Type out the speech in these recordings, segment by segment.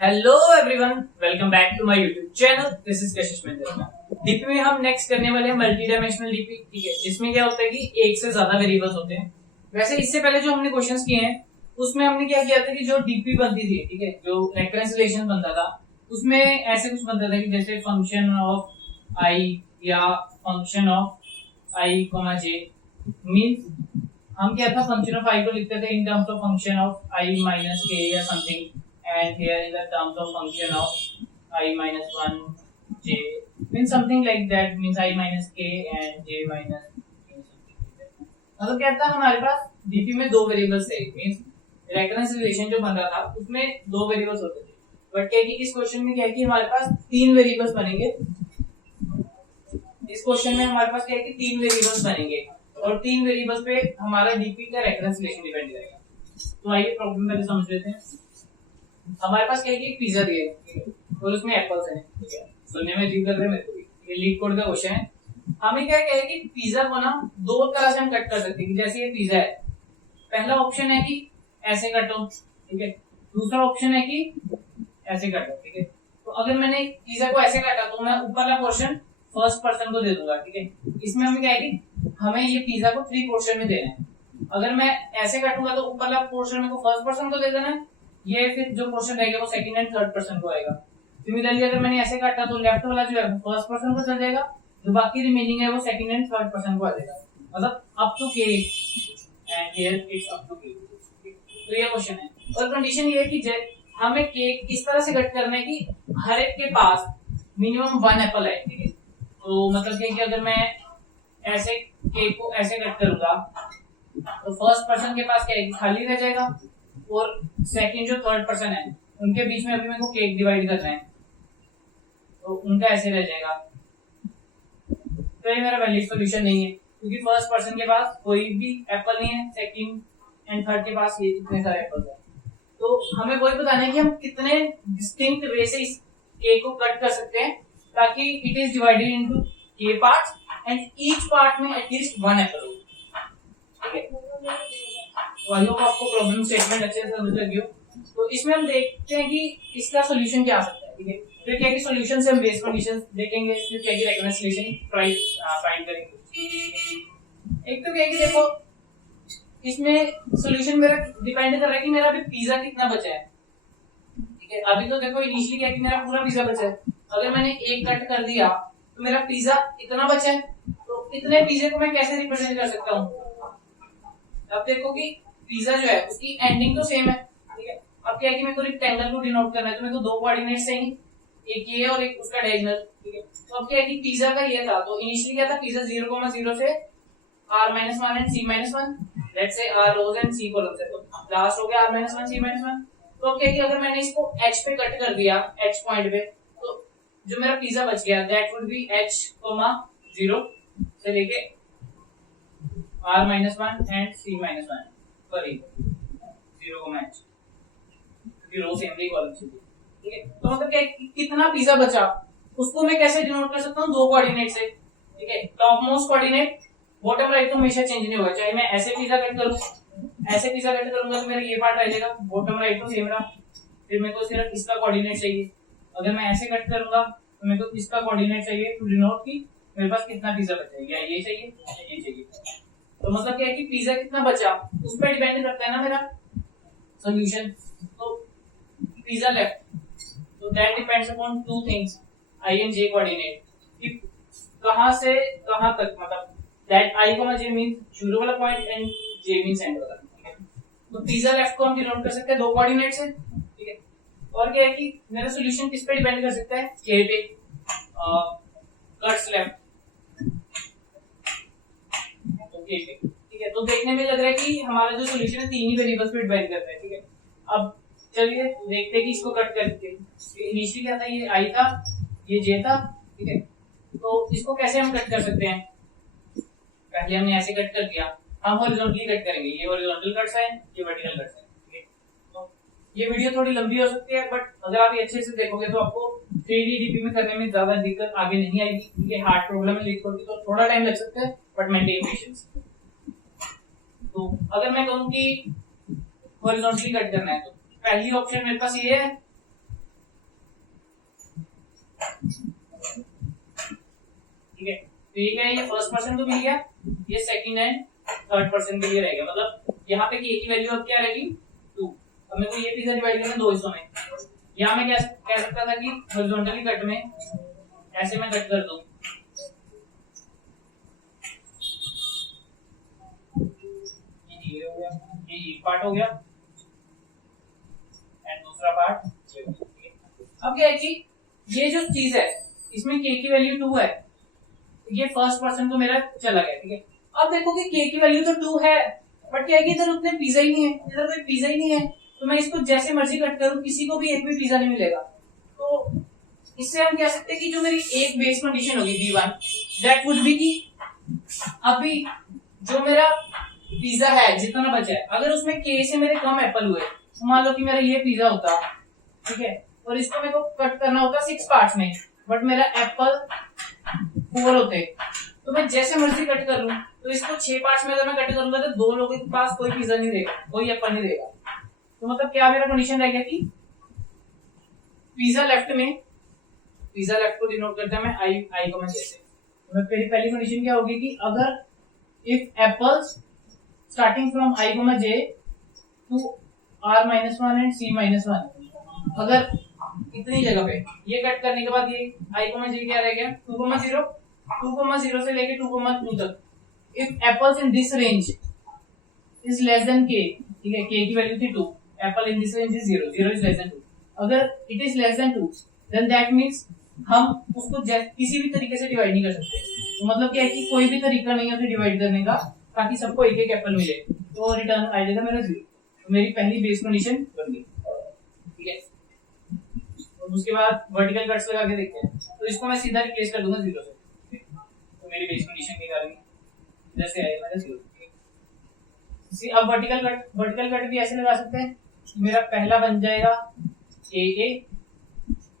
Hello everyone, welcome back to my YouTube channel. This is Kashish Mehta. DP में हम next करने वाले हैं मल्टी डायमेंशनल डीपी। ठीक है, जिसमें क्या होता है कि एक से ज्यादा वेरिएबल्स होते हैं। वैसे इससे पहले जो हमने क्वेश्चंस किए हैं उसमें हमने क्या किया था कि जो डीपी बनती थी, ठीक है, जो रेकरेंस रिलेशन बनता था उसमें ऐसे कुछ बनता था कि जैसे फंक्शन ऑफ आई या function of I comma J means हम क्या था, फंक्शन ऑफ आई को लिखते थे in terms of function of I minus के या something, and here in the terms of function of I minus 1 j means something like that, means I minus k and j minus k something like that। मतलब क्या था, हमारे पास DP में दो variables थे, means recurrence relation जो बन रहा था उसमें दो वेरिएबल्स होते थे। बट क्या है कि इस क्वेश्चन में क्या है कि हमारे पास तीन वेरिएबल्स बनेंगे। इस क्वेश्चन में हमारे पास क्या है कि तीन वेरिएबल्स बनेंगे और तीन वेरिएबल्स पे हमारा डीपी का रेकरेंस रिलेशन डिपेंड करेगा। तो आइए प्रॉब्लम पहले समझ लेते हैं। हमारे पास क्या है कि एक पिज्जा दिया है, ठीक है, और उसमें एप्पल्स हैं, ठीक है। सुनने में अजीब लग रहा है मेरे को भी, ये लीड कोड का क्वेश्चन है। हमें क्या है कि पिज्जा को ना दो तरह से हम कट कर सकते हैं। जैसे ये पिज्जा है, पहला ऑप्शन है कि ऐसे काटो, ठीक है, दूसरा ऑप्शन है कि ऐसे काटो, ठीक है। तो अगर मैंने पिज्जा को ऐसे काटा तो मैं ऊपर वाला पोर्शन फर्स्ट पर्सन को दे दूंगा, ठीक है। इसमें हमें क्या है कि हमें ये पिज्जा को थ्री पोर्शन में देना है। अगर मैं ऐसे काटूंगा तो ऊपर वाला पोर्शन मेरे को फर्स्ट पर्सन को दे देना है, ये फिर जो पोर्शन रहेगा वो सेकंड एंड थर्ड पर्सन को आएगा। सिमिलरली अगर मैंने ऐसे काटा तो लेफ्ट वाला जो है फर्स्ट पर्सन को चल जाएगा, जो बाकी रिमेनिंग है वो सेकंड एंड थर्ड पर्सन को आ जाएगा, मतलब up to K and here it's up to K. तो ये क्वेश्चन है और कंडीशन ये है कि हमें केक इस तरह से कट करना है कि हर एक के पास मिनिमम वन एप्पल है, ठीक है। तो मतलब कि अगर मैं ऐसे केक को ऐसे कट करूंगा तो फर्स्ट पर्सन के पास क्या है, खाली रह जाएगा और सेकंड जो थर्ड पर्सन है उनके बीच में अभी मेरे को केक डिवाइड करना है तो उनका ऐसे रह जाएगा। तो ये मेरा वैलिड सॉल्यूशन नहीं है क्योंकि फर्स्ट पर्सन के पास कोई भी एप्पल नहीं है, सेकंड एंड थर्ड के पास ये इतने सारे एप्पल है। तो हमें वही बताना है कि हम कितने डिस्टिंक्ट वे से इस केक को कट कर सकते हैं ताकि इट इज डिवाइडेड इनटू के पार्ट्स एंड ईच पार्ट में एटलीस्ट वन एप्पल हो, ठीक है। तो आई होप आपको प्रॉब्लम स्टेटमेंट अच्छे से समझ लगी हो। तो इसमें हम देखते हैं कि इसका सॉल्यूशन क्या आ सकता है, ठीक है। फिर क्या है कि सॉल्यूशन से हम बेस कंडीशंस देखेंगे, फिर क्या है कि रेकरेंसिलेशन फाइंड करेंगे। एक तो क्या है कि देखो इसमें सॉल्यूशन मेरा डिपेंड कर रहा है कि मेरा अभी पिज्जा कितना बचा है, ठीक है। अभी तो देखो इनिशियली क्या है कि मेरा पूरा पिज्जा बचा है। अगर मैंने एक कट कर दिया तो मेरा पिज्जा इतना बचा है, तो इतने पिज्जे को मैं कैसे रिप्रेजेंट कर सकता हूँ। अब देखो कि पिज्जा जो है उसकी एंडिंग तो सेम है, ठीक है। अब क्या है कि मेरे को रेक्टेंगल को डिनोट करना है तो मेरे को दो कोऑर्डिनेट्स चाहिए, एक ये और एक उसका डायगोनल, ठीक है। तो अब क्या है कि पिज्जा का ये था, तो इनिशियली क्या था, पिज्जा 0,0 से r-1 and c-1, let's say r rows and c columns है, तो लास्ट हो गया r-1 c-1। तो अब क्या है कि अगर मैंने इसको h पे कट कर दिया, h पॉइंट पे, तो जो मेरा पिज्जा बच गया दैट वुड बी h,0 से लेके r-1 एंड c-1 पर 0,h, क्योंकि रो सेम कॉलम से, ठीक है। तो मतलब क्या कितना पिज्जा बचा उसको मैं कैसे डिनोट कर सकता हूँ, दो कोऑर्डिनेट से, ठीक है। Top most coordinate bottom right तो हमेशा चेंज नहीं होगा, चाहे मैं ऐसे पिज्जा कट करूँ, ऐसे पिज्जा कट करूंगा तो मेरा ये पार्ट रह जाएगा, बॉटम राइट तो सेम रहा। फिर मेरे को सिर्फ इसका कोऑर्डिनेट चाहिए। अगर मैं ऐसे कट करूंगा तो मेरे को इसका कोऑर्डिनेट चाहिए टू डिनोट कि मेरे पास कितना पिज्जा बचा है, या ये चाहिए या ये चाहिए। तो मतलब क्या है कि पिज्जा कितना बचा उस पर डिपेंड करता है ना मेरा सॉल्यूशन। तो पिज्जा लेफ्ट, तो that depends upon two things, I and J coordinate, कि कहां से कहां तक, मतलब that I comma J means शुरू वाला point and J means and वाला, ठीक है। तो पिज्जा लेफ्ट को हम डिनोट कर सकते हैं दो कोऑर्डिनेट से, ठीक है। और क्या है कि मेरा सॉल्यूशन किस पे डिपेंड कर सकता है, के पे, कट्स लेफ्ट, ओके, ठीक है। तो देखने में लग रहा है कि हमारा जो सॉल्यूशन है तीन ही वेरिएबल्स पे डिपेंड करता है, ठीक है। अब चलिए देखते हैं कि इसको कट करके, इनिशियली क्या था, ये आई था, ये जे था, ठीक है। तो इसको कैसे हम कट कर सकते हैं, पहले हमने ऐसे कट कर दिया, हम हॉरिजॉन्टली कट करेंगे, ये हॉरिजॉन्टल कट्स है, ये वर्टिकल कट्स है, ठीक है। तो ये वीडियो थोड़ी लंबी हो सकती है बट अगर आप ये अच्छे से देखोगे तो आपको 3D डीपी में करने में ज्यादा दिक्कत आगे नहीं आएगी। ये हार्ड प्रॉब्लम है, लिख होगी तो थोड़ा टाइम लग सकता है बट मेंटेन पेशेंस। तो अगर मैं कहूं कि हॉरिजॉन्टली कट करना है तो पहली ऑप्शन मेरे पास ये है, ठीक है, तो ये क्या है, ये फर्स्ट पर्सन को मिल गया, ये सेकंड एंड थर्ड पर्सन के लिए रह गया। मतलब यहाँ पे की वैल्यू अब क्या रहेगी 2। अब मेरे को ये पिज्जा डिवाइड करना 2 हिस्सों में। यहाँ मैं क्या कह सकता था कि हॉरिजॉन्टली कट में ऐसे मैं कट कर दूं, ये हो गया, ये पार्ट हो गया एंड दूसरा पार्ट ये हो गया। अब क्या है कि ये जो चीज है इसमें k की वैल्यू 2 है, ये फर्स्ट पर्सन को मेरा चला गया। ठीक है, अब देखो कि k की वैल्यू तो 2 है, बट क्या है कि इधर उतने पिज्जा ही नहीं है, इधर कोई पिज्जा ही नहीं है, तो मैं इसको जैसे मर्जी कट करूं किसी को भी एक भी पिज्जा नहीं मिलेगा। तो इससे हम कह सकते हैं कि जो मेरी एक बेस कंडीशन होगी B1 दैट वुड बी कि अभी जो मेरा पिज्जा है जितना बचा है, अगर उसमें k से मेरे कम एप्पल हुए, तो मान लो कि मेरा ये पिज्जा होता, ठीक है, और इसको मेरे को कट करना होता 6 पार्ट्स में, बट मेरा एप्पल 4 होते, तो मैं जैसे मर्जी कट कर लूं, तो इसको 6 पार्ट्स में अगर मैं कट करूंगा तो 2 लोगों के पास कोई पिज्जा नहीं देगा, कोई एप्पल नहीं देगा। तो मतलब क्या मेरा कंडीशन रह गया कि पिज्जा लेफ्ट में, पिज्जा लेफ्ट को डिनोट करता है मैं आई को मैं जैसे, तो मैं पहली कंडीशन क्या होगी कि अगर if apples starting from i, j to r - 1 and c - 1, अगर इतनी जगह पे ये कट करने के बाद ये i, j क्या रह गया 2,0 से लेके 2,2 तक, if apples in this range is less than k, ठीक है, k की वैल्यू थी 2, apple in this range is 0 is less than 2, अगर it is less than 2 then that means हम उसको किसी भी तरीके से डिवाइड नहीं कर सकते। तो मतलब क्या है कि कोई भी तरीका नहीं है उसे डिवाइड करने का ताकि सबको एक एक एप्पल मिले, तो रिटर्न आ जाएगा मेरा 0। तो मेरी पहली बेस कंडीशन बन गई। ठीक है, और उसके बाद वर्टिकल कट्स लगा के देखते हैं, तो इसको मैं सीधा रिप्लेस कर दूंगा 0 से। तो मेरी बेस कंडीशन के कारण इधर से आएगा मेरा 0। अब वर्टिकल कट भी ऐसे लगा सकते हैं, मेरा पहला बन जाएगा AA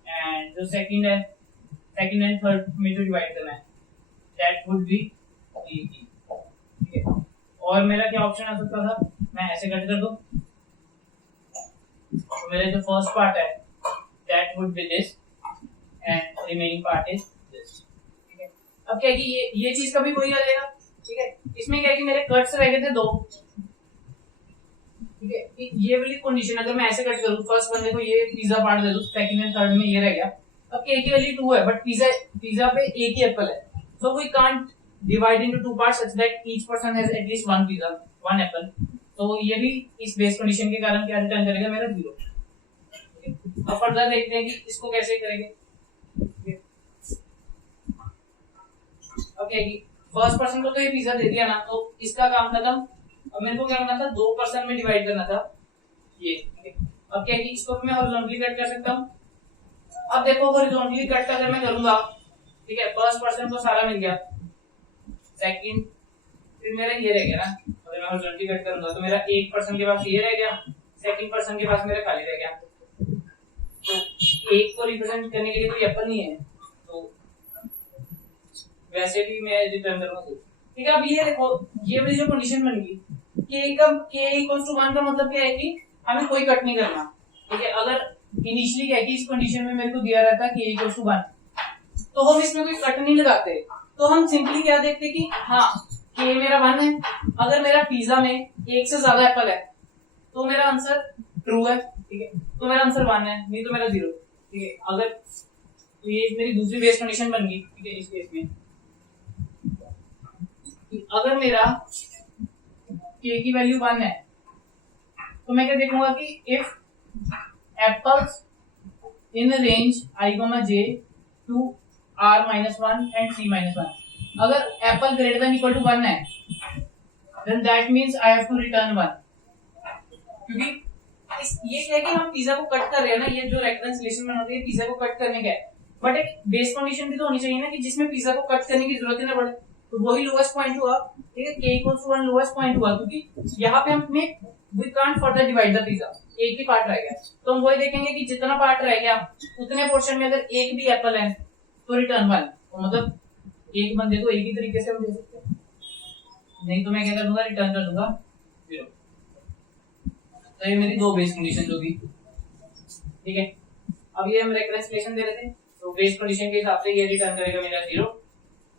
एंड जो सेकंड एंड थर्ड में जो डिवाइड करना है दैट वुड बी AB। ठीक है, और मेरा क्या ऑप्शन आ सकता था, मैं ऐसे कट कर दूं, तो मेरा जो फर्स्ट पार्ट है that would be this and remaining part is this. ठीक है, अब क्या है कि ये चीज कभी वही आ जाएगा। ठीक है, इसमें क्या है कि मेरे कट्स रह गए थे 2। ठीक है, ये वाली कंडीशन अगर मैं ऐसे कट करूं, फर्स्ट बंदे को ये पिज्जा पार्ट दे दूं, सेकंड एंड थर्ड में ये रह गया, अब k की वैल्यू 2 है बट पिज्जा पे एक ही एप्पल है, so we can't divide into two parts such that each person has at least one pizza, one apple। तो ये भी इस बेस कंडीशन के कारण क्या रिटर्न करेगा मेरा 0। अब फर्दर देखते हैं कि इसको कैसे करेंगे। ओके, फर्स्ट पर्सन को तो ये पिज्जा दे दिया ना, तो इसका काम खत्म। अब मेरे को क्या करना था, 2 पर्सन में डिवाइड करना था ये। ठीक है, अब क्या है कि इसको मैं हॉरिजॉन्टली कट कर सकता हूँ। अब देखो हॉरिजॉन्टली कट अगर मैं करूंगा, ठीक है, फर्स्ट पर्सन को सारा मिल गया, सेकंड फिर मेरा ये रह गया ना, अगर मैं हॉरिजॉन्टली कट करूंगा तो मेरा एक पर्सन के पास ये रह गया, सेकंड पर्सन के पास मेरा खाली रह गया। तो एक को रिप्रेजेंट करने के लिए कोई एप्पल नहीं है, तो वैसे भी मैं रिटर्न करूंगा। ठीक है, अब ये देखो ये वाली जो कंडीशन बन गई k = 1 का मतलब क्या है कि हमें कोई कट नहीं करना। ठीक है, अगर इनिशियली क्या है कि इस कंडीशन में मेरे को दिया रहता k = 1, तो हम इसमें कोई कट नहीं लगाते, तो हम सिंपली क्या देखते कि हाँ k मेरा 1 है, अगर मेरा पिज्जा में एक से ज्यादा एप्पल है तो मेरा आंसर ट्रू है। ठीक है, तो मेरा आंसर 1 है, नहीं तो मेरा 0। ठीक है, अगर तो ये मेरी दूसरी बेस कंडीशन बन गई। ठीक है, इस केस में अगर मेरा k की वैल्यू 1 है तो मैं क्या देखूंगा कि if apples in range i, j to r - 1 and c - 1, अगर apple greater than equal to 1 है then that means I have to return 1, क्योंकि ये क्या है कि हम पिज्जा को कट कर रहे हैं ना, ये जो रेफरेंस रिलेशन बना रही है पिज्जा को कट करने का है, बट एक बेस कंडीशन भी तो होनी चाहिए ना कि जिसमें पिज्जा को कट करने की जरूरत ही ना पड़े, तो वही लोएस्ट पॉइंट हुआ। ठीक है, k = 1 लोएस्ट पॉइंट हुआ, क्योंकि यहाँ पे हमने we can't further divide the pizza, एक ही पार्ट रह गया, तो हम वही देखेंगे कि जितना पार्ट रह गया उतने पोर्शन में अगर एक भी एप्पल है तो रिटर्न 1। तो मतलब एक बंदे को एक ही तरीके से हम दे सकते हैं, नहीं तो मैं क्या कर दूंगा, रिटर्न कर दूंगा 0। तो ये मेरी 2 बेस कंडीशन होगी। ठीक है, अब ये हम रेफरेंस रिलेशन दे रहे थे, तो बेस कंडीशन के हिसाब से ये रिटर्न करेगा मेरा 0।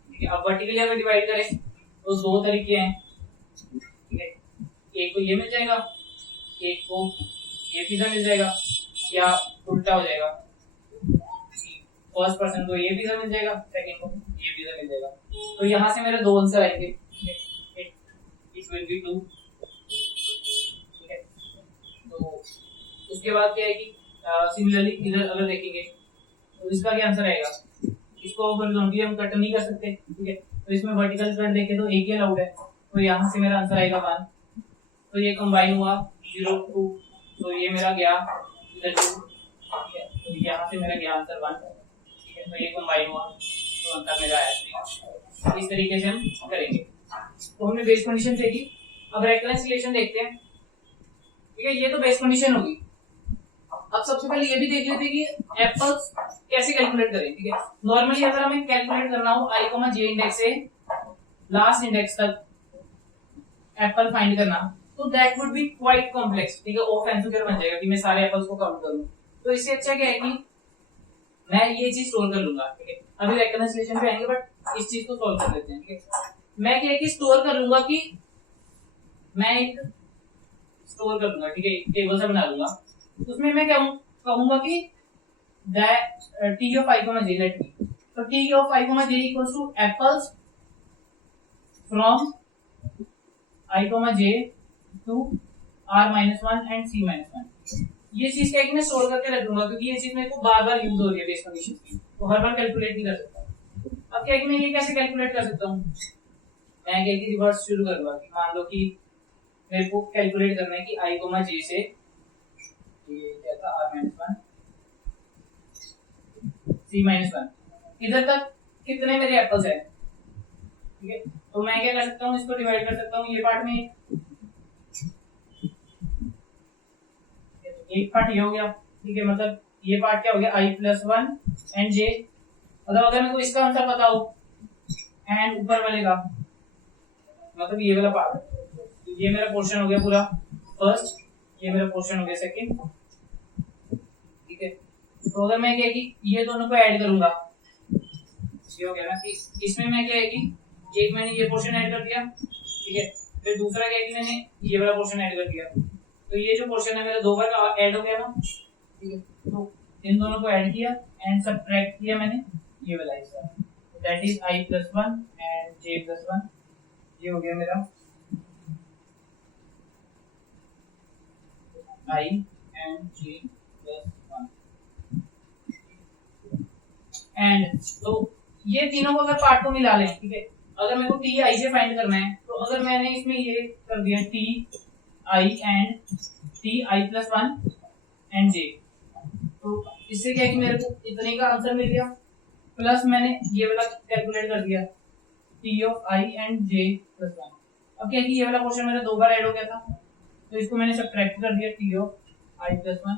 ठीक है, अब वर्टिकली अगर डिवाइड करें तो दो तरीके हैं। ठीक है, एक को ये मिल जाएगा, एक को ये पिज्जा मिल जाएगा, या उल्टा हो जाएगा, फर्स्ट पर्सन को ये पिज्जा मिल जाएगा, सेकंड को ये पिज्जा मिल जाएगा। तो यहाँ से मेरे दो आंसर आएंगे। It will be 2। ठीक है, तो उसके बाद क्या है कि सिमिलरली इधर अगर देखेंगे तो इसका क्या आंसर आएगा। इसको हॉरिजॉन्टली हम कट नहीं कर सकते। ठीक है, तो इसमें वर्टिकल कट देखे तो एक ही अलाउड है, तो यहाँ से मेरा आंसर आएगा 1। तो ये कंबाइन हुआ 0 2, तो ये मेरा गया इधर 2। ठीक है, तो यहाँ से मेरा गया आंसर 1। ठीक है, तो ये कंबाइन हुआ तो आंसर मेरा आया 3। इस तरीके से हम करेंगे। तो हमने बेस कंडीशन देखी, अब रेकरेंस रिलेशन देखते हैं। ठीक है, ये तो बेस कंडीशन होगी। अब सबसे पहले ये भी देख लेते हैं कि एप्पल्स कैसे कैलकुलेट करें। ठीक है, नॉर्मली अगर हमें कैलकुलेट करना हो i, j इंडेक्स से लास्ट इंडेक्स तक एप्पल फाइंड करना, तो that would be quite complex. ठीक है, ऑफ एन स्क्वायर बन जाएगा कि मैं सारे एप्पल्स को काउंट करूं। तो इससे अच्छा क्या है कि मैं ये चीज स्टोर कर लूंगा। ठीक है, अभी रेकरेंसिलेशन पे आएंगे, बट इस चीज को सॉल्व कर लेते हैं। ठीक है, मैं क्या है कि स्टोर कर लूंगा कि मैं एक स्टोर कर लूंगा। ठीक है, एक टेबल सा बना लूंगा, उसमें मैं क्या कहूंगा कि t of i, j let me. तो t of i, j equals to apples from i, j to r minus 1 and c minus 1। ये चीज क्या है कि मैं स्टोर करके रख दूंगा, क्योंकि ये चीज मेरे को बार बार यूज हो रही है बेस कंडीशन की, तो हर बार कैलकुलेट नहीं कर सकता। अब क्या है कि मैं ये कैसे कैलकुलेट कर सकता हूँ, मैं क्या है कि रिवर्स शुरू करूंगा कि मान लो कि मेरे को कैलकुलेट करना है कि i, j से ये क्या था r minus 1 c minus 1 इधर तक कितने मेरे एप्पल्स हैं। ठीक है, तो मैं क्या कर सकता हूँ, इसको डिवाइड कर सकता हूँ ये पार्ट में, एक पार्ट ये हो गया। ठीक है, मतलब ये पार्ट क्या हो गया i+1 एंड j। मतलब अगर मेरे को इसका आंसर पता हो एंड ऊपर वाले का, मतलब ये वाला पार्ट, तो ये मेरा पोर्शन हो गया पूरा फर्स्ट, ये मेरा पोर्शन हो गया सेकंड। ठीक है, तो अगर मैं क्या है कि ये दोनों को ऐड करूंगा, ये हो गया ना कि इसमें मैं क्या है कि एक मैंने ये पोर्शन ऐड कर दिया। ठीक है, फिर दूसरा क्या है कि मैंने ये वाला पोर्शन ऐड कर दिया, तो ये जो पोर्शन है मेरा दो बार ऐड हो गया ना। ठीक है, तो इन दोनों को ऐड किया एंड सब्ट्रैक्ट किया मैंने ये वाला हिस्सा, that is i+1 and j+1। ये हो गया मेरा i एंड j+1। एंड तो ये तीनों को अगर पार्ट को मिला लें, ठीक है, अगर मेरे को t i j फाइंड करना है, तो अगर मैंने इसमें ये कर दिया t i and t i+1 and j, तो इससे क्या है कि मेरे को इतने का आंसर मिल गया, प्लस मैंने ये वाला कैलकुलेट कर दिया t of i and j+1। अब क्या है कि ये वाला पोर्शन मेरा दो बार ऐड हो गया था, तो इसको मैंने सब्ट्रैक्ट कर दिया t of i+1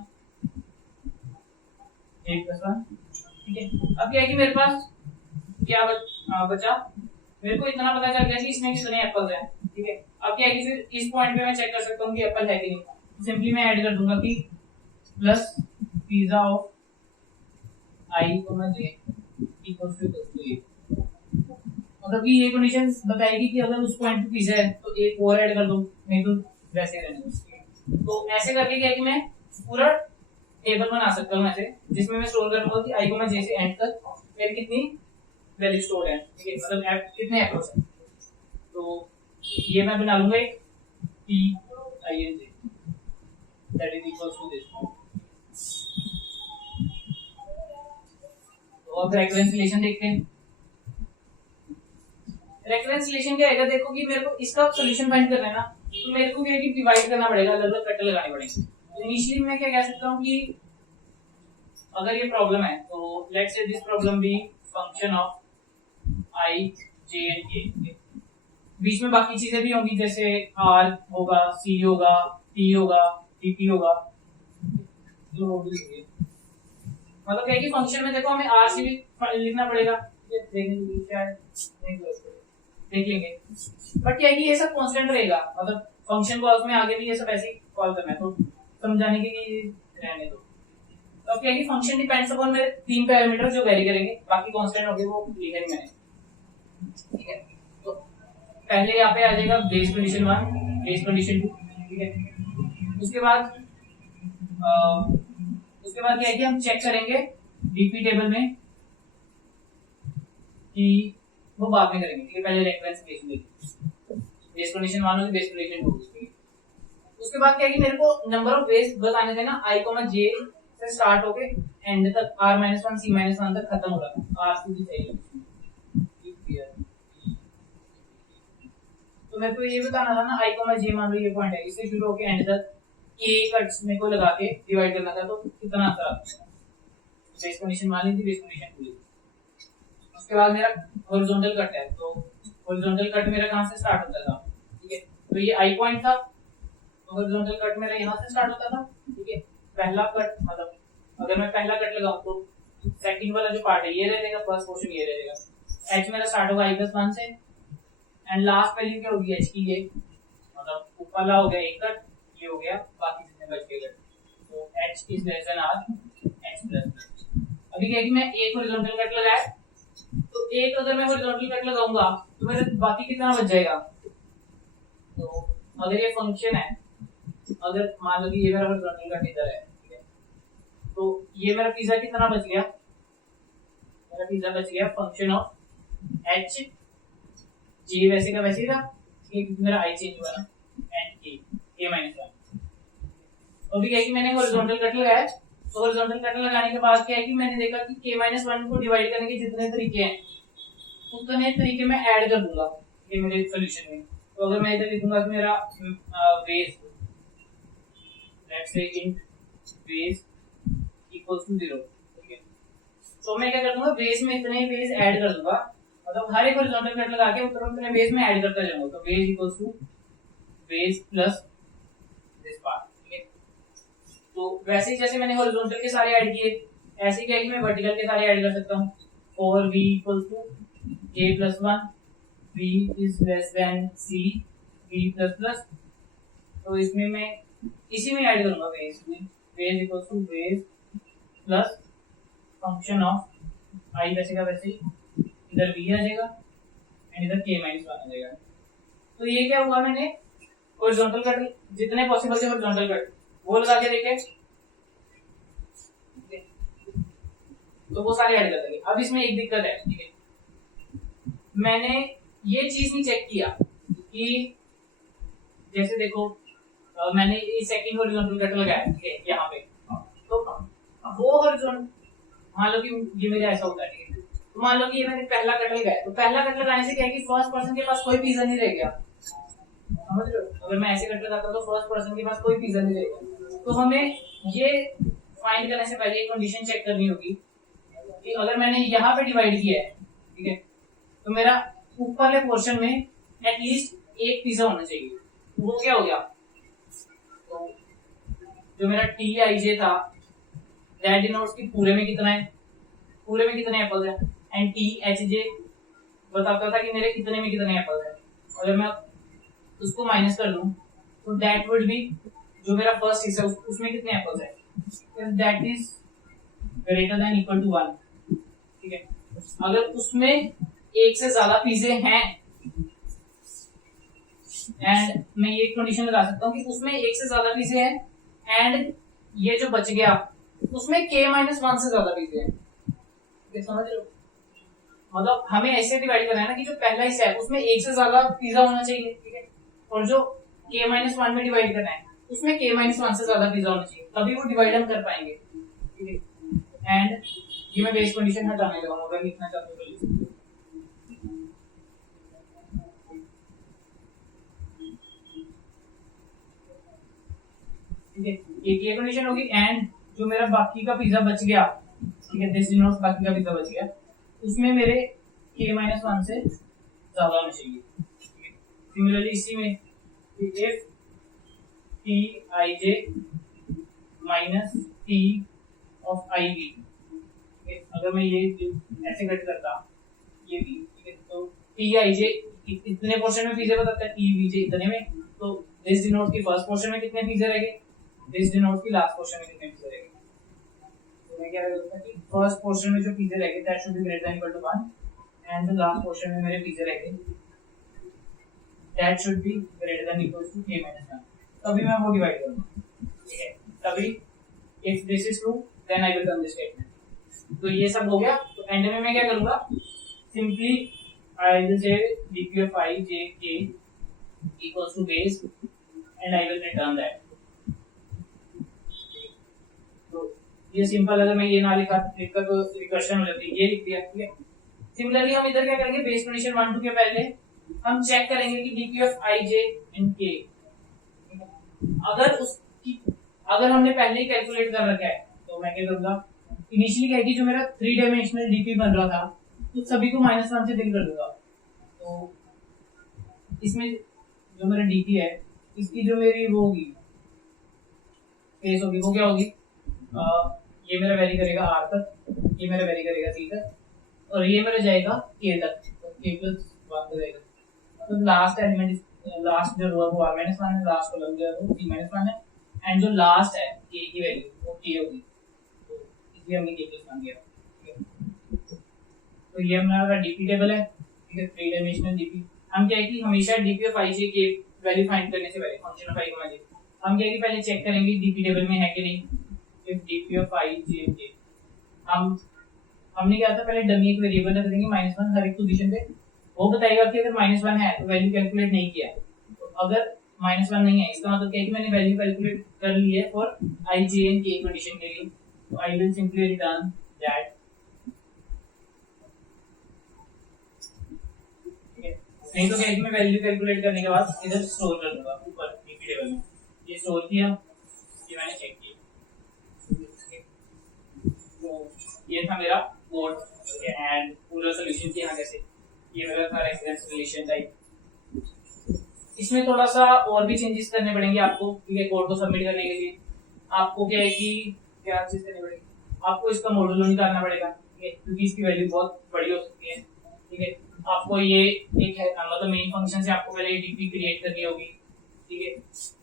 j+1। ठीक है, अब क्या है कि मेरे पास क्या बचा, मेरे को इतना पता चल गया कि इसमें कितने एप्पल्स हैं। ठीक है, अब क्या है कि फिर इस पॉइंट पे मैं चेक कर सकता हूँ कि एप्पल है कि नहीं, तो सिंपली मैं ऐड कर दूंगा कि plus pizza of i, j equals to a। मतलब कि ये कंडीशन बताएगी कि अगर उस पॉइंट पे पिज्जा है तो एक और ऐड कर दो, नहीं तो वैसे रहने दो। तो ऐसे करके क्या है कि मैं पूरा टेबल बना सकता हूँ ऐसे, जिसमें मैं स्टोर करूंगा कि i, j से एंड तक मेरी कितनी वैल्यू स्टोर है। ठीक है, मतलब कितने एप्पल्स हैं, तो ये मैं बना लूंगा एक t i n j that is equals to this. तो अब रेकरेंसिलेशन देखते हैं। रेकरेंसिलेशन क्या है, देखो कि मेरे को इसका सॉल्यूशन फाइंड करना है ना, तो मेरे को क्या है कि डिवाइड करना पड़ेगा, अलग-अलग कट लगाने पड़ेंगे। तो इनिशियली मैं क्या कह सकता हूँ कि अगर ये प्रॉब्लम है तो let's say this problem be function of i, j and k। बीच में बाकी चीजें भी होंगी, जैसे r होगा, c होगा, t होगा, dt होगा, जो होगी। मतलब क्या है कि फंक्शन में देखो हमें r से भी लिखना पड़ेगा, देखेंगे क्या है, नहीं देख लेंगे, बट क्या है कि ये सब कांस्टेंट रहेगा, मतलब फंक्शन को उसमें आगे भी ये सब ऐसे ही कॉल करना है, तो समझाने के लिए रहने दो। तो अब क्या है कि फंक्शन डिपेंड्स अपॉन मेरे तीन पैरामीटर जो वेरी करेंगे, बाकी कांस्टेंट होंगे वो लिखा नहीं मैंने, ठीक है। तो पहले यहाँ पे आ जाएगा बेस कंडीशन 1, बेस कंडीशन 2, ठीक है। उसके बाद क्या है कि हम चेक करेंगे डीपी टेबल में कि वो बाद में करेंगे, ठीक है। पहले रेफरेंस कंडीशन देखिए, बेस कंडीशन 1 और बेस कंडीशन 2, ठीक है। उसके बाद क्या है कि मेरे को नंबर ऑफ वेज बताने थे ना, i, j से स्टार्ट होके एंड तक r-1 c-1 तक खत्म हो रहा था, r से भी चाहिए। तो मेरे को ये बताना था ना i, j मान लो ये पॉइंट है, इससे शुरू होके एंड तक k कट्स मेरे को लगा के डिवाइड करना था, तो कितना आता है। बेस कंडीशन मान ली थी, बेस कंडीशन 2। उसके बाद मेरा हॉरिजॉन्टल कट है, तो हॉरिजॉन्टल कट मेरा कहां से स्टार्ट होता था, ठीक है। तो ये आई पॉइंट था, तो हॉरिजॉन्टल कट मेरा यहां से स्टार्ट होता था, ठीक है। पहला कट मतलब अगर मैं पहला कट लगाऊं तो सेकंड वाला जो पार्ट है ये रह जाएगा, फर्स्ट पोर्शन ये रह जाएगा। एच मेरा स्टार्ट होगा i+1 से एंड लास्ट वैल्यू क्या होगी एच की, ये मतलब ऊपर वाला हो गया एक कट, ये हो गया बाकी जितने बच गए कट। तो h is less then r, h++। अभी क्या है कि मैं एक हॉरिजॉन्टल कट लगाया, तो एक अगर मैं हॉरिजॉन्टल कट लगाऊंगा तो मेरे बाकी कितना बच जाएगा। तो अगर ये फंक्शन है, अगर मान लो कि ये मेरा हॉरिजॉन्टल कट इधर है, ठीक है। तो ये मेरा पिज्जा कितना बच गया, मेरा पिज्जा बच गया फंक्शन ऑफ h, j वैसे का वैसे था, क्योंकि मेरा i चेंज हुआ ना, एंड k-1। तो अभी क्या है कि मैंने हॉरिजॉन्टल कट लगाया, तो हॉरिजॉन्टल कट लगाने के बाद क्या है कि मैंने देखा कि k-1 को डिवाइड करने के जितने तरीके हैं उतने तरीके मैं ऐड कर दूंगा ये मेरे सॉल्यूशन में। तो अगर मैं इधर लिखूंगा कि मेरा ways, let's say int ways equals to 0, ठीक है। तो मैं क्या कर दूंगा, वेज में इतने वेज ऐड कर दूंगा, मतलब हर एक हॉरिजॉन्टल कट लगा के उतने वेज में ऐड करता जाऊंगा। तो ways equals to ways plus this part, ठीक है। तो वैसे ही जैसे मैंने हॉरिजॉन्टल के सारे ऐड किए, ऐसे ही क्या है कि मैं वर्टिकल के सारे ऐड कर सकता हूं। और v equals to a+1, v is less than c, v++। तो इसमें मैं इसी में ऐड करूंगा वेज में, ways equals to ways plus function of i वैसे का वैसे ही, इधर v आ जाएगा एंड इधर k-1 आ जाएगा। तो ये क्या हुआ, मैंने हॉरिजॉन्टल कट जितने पॉसिबल थे हॉरिजॉन्टल कट वो लगा के देखे, तो वो सारे ऐड कर देंगे। अब इसमें एक दिक्कत है, ठीक है। मैंने ये चीज नहीं चेक किया कि जैसे देखो मैंने ये सेकंड हॉरिजॉन्टल कट लगाया, ठीक है, यहाँ पे। तो वो हॉरिजॉन्टल मान लो कि ये मेरा ऐसा होता है, ठीक है। तो मान लो कि ये मैंने पहला कट लगाया, तो पहला कट लगाने से क्या है कि फर्स्ट पर्सन के पास कोई पिज्जा नहीं रह गया, समझ रहे हो। अगर मैं ऐसे कट लगाता तो फर्स्ट पर्सन के पास कोई पिज्जा नहीं रहेगा। तो हमें ये फाइंड करने से पहले एक कंडीशन चेक करनी होगी कि अगर मैंने यहाँ पे डिवाइड किया है, ठीक है, तो मेरा ऊपर वाले पोर्शन में एटलीस्ट एक पिज्जा होना चाहिए। तो वो क्या हो गया, तो जो मेरा T-I-J था दैट डिनोट्स कि पूरे में कितना है, पूरे में कितने एप्पल्स हैं, एंड T-H-J बताता था कि मेरे कितने में कितने एप्पल्स हैं। अगर मैं उसको माइनस कर दूं तो दैट वुड बी जो मेरा फर्स्ट हिस्सा उसमें कितने एप्पल्स हैं, that is greater than equal to 1, ठीक है। अगर उसमें एक से ज्यादा पिज़्ज़े हैं एंड मैं ये कंडीशन लगा सकता हूँ कि उसमें एक से ज्यादा पिज़्ज़े हैं एंड ये जो बच गया उसमें k-1 से ज्यादा पिज़्ज़े हैं, समझ रहे हो। मतलब हमें ऐसे डिवाइड करना है ना कि जो पहला हिस्सा है उसमें एक से ज्यादा पिज़्ज़ा होना चाहिए, ठीक है। और जो k-1 में डिवाइड करना है उसमें k-1 से ज्यादा पिज़्ज़ा होना चाहिए, तभी वो डिवाइड हम कर पाएंगे, ठीक है। एंड ये मैं बेस कंडीशन हटाने लगा हूं, अगर लिखना चाहते हो तो लिख सकते हो। ठीक है, एक ये कंडीशन होगी एंड जो मेरा बाकी का पिज्जा बच गया, ठीक है, दिस डिनोट्स बाकी का पिज्जा बच गया, उसमें मेरे k-1 से ज्यादा होना चाहिए, ठीक है। सिमिलरली इसी में if T-I-J minus T of I-V, अगर मैं ये ऐसे कट करता ये भी, ठीक है, तो T-I-J इतने पोर्शन में पिज़्ज़ा बताता है, T-V-J इतने में, तो दिस डिनोट्स की फर्स्ट पोर्शन में कितने पिज़्ज़ा रहेंगे, दिस डिनोट्स की लास्ट पोर्शन में कितने पिज़्ज़ा रहेंगे। क्या होगा कि फर्स्ट पोर्शन में जो पीजे रहेंगे that should be greater than equal to 1 and जो लास्ट पोर्शन में मेरे पीजे रहेंगे that should be greater than equal to k - 1। तभी मैं वो डिवाइड करूंगा, ठीक है। तभी if this is true then I will turn this statement. तो ये सब हो गया। तो एंड में मैं क्या करूंगा, simply I will say dp of I j k equals to base and I will return that। तो ये सिंपल, अगर मैं ये ना लिखकर तो रिकर्शन हो जाती है, ये लिख दिया, ठीक है। सिमिलरली हम इधर क्या करेंगे, बेस कंडीशन 1 2 के पहले हम चेक करेंगे कि dp of I j and k, अगर हमने पहले ही कैलकुलेट कर रखा है तो मैं क्या करूंगा, इनिशियली क्या है कि जो मेरा 3 डायमेंशनल dp बन रहा था तो सभी को -1 से डिल कर दूंगा। तो इसमें जो मेरा dp है इसकी जो मेरी वो होगी फेस होगी वो क्या होगी, ये मेरा वेरी करेगा r तक, ये मेरा वेरी करेगा c तक और ये मेरा जाएगा k तक, तो k + 1 हो जाएगा। तो लास्ट एलिमेंट, लास्ट जो रो है वो r - 1 है, लास्ट कॉलम जो है वो c - 1 है एंड जो लास्ट है k की वैल्यू वो k होगी। तो इसलिए हमने k + 1 दिया, ठीक है। तो ये हमारा dp टेबल है, ठीक है, 3 डायमेंशनल dp। हम क्या है कि हमेशा dp of I j k value find करने से पहले फंक्शन ऑफ I को j हम क्या है कि पहले चेक करेंगे dp टेबल में है कि नहीं। If dp of I j k हमने क्या था, पहले डमी एक वेरिएबल रख देंगे -1 हर एक पोजीशन पे, वो बताएगा कि अगर -1 है तो वैल्यू कैलकुलेट नहीं किया। तो अगर -1 नहीं है इसका मतलब क्या है कि मैंने वैल्यू कैलकुलेट कर ली है for I j and k condition के लिए। तो I will simply return that, नहीं तो क्या है कि मैं वैल्यू कैलकुलेट करने के बाद इधर स्टोर कर दूंगा ऊपर dp टेबल में। ये स्टोर किया, ये मैंने चेक किया, तो ये था मेरा कोड एंड पूरा सॉल्यूशन किया कैसे, ये मेरा था रेफरेंस रिलेशन टाइप। इसमें थोड़ा सा और भी चेंजेस करने पड़ेंगे आपको, ठीक है। कोड को सबमिट करने के लिए आपको क्या है कि क्या चीज करनी पड़ेगी, आपको इसका मॉड्यूलो निकालना पड़ेगा, ठीक है, क्योंकि इसकी वैल्यू बहुत बड़ी हो सकती है, ठीक है। आपको ये एक है मतलब मेन फंक्शन से आपको पहले डीपी क्रिएट करनी होगी, ठीक है।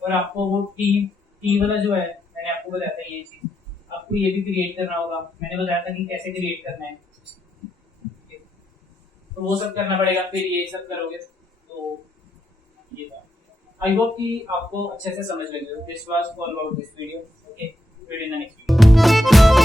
और आपको वो टी वाला जो है मैंने आपको बताया था ये चीज, आपको ये भी क्रिएट करना होगा, मैंने बताया था कि कैसे क्रिएट करना है, ठीक है। तो वो सब करना पड़ेगा, फिर ये सब करोगे तो ये था। आई होप कि आपको अच्छे से समझ लगे। This was all about this video, okay, in the next video.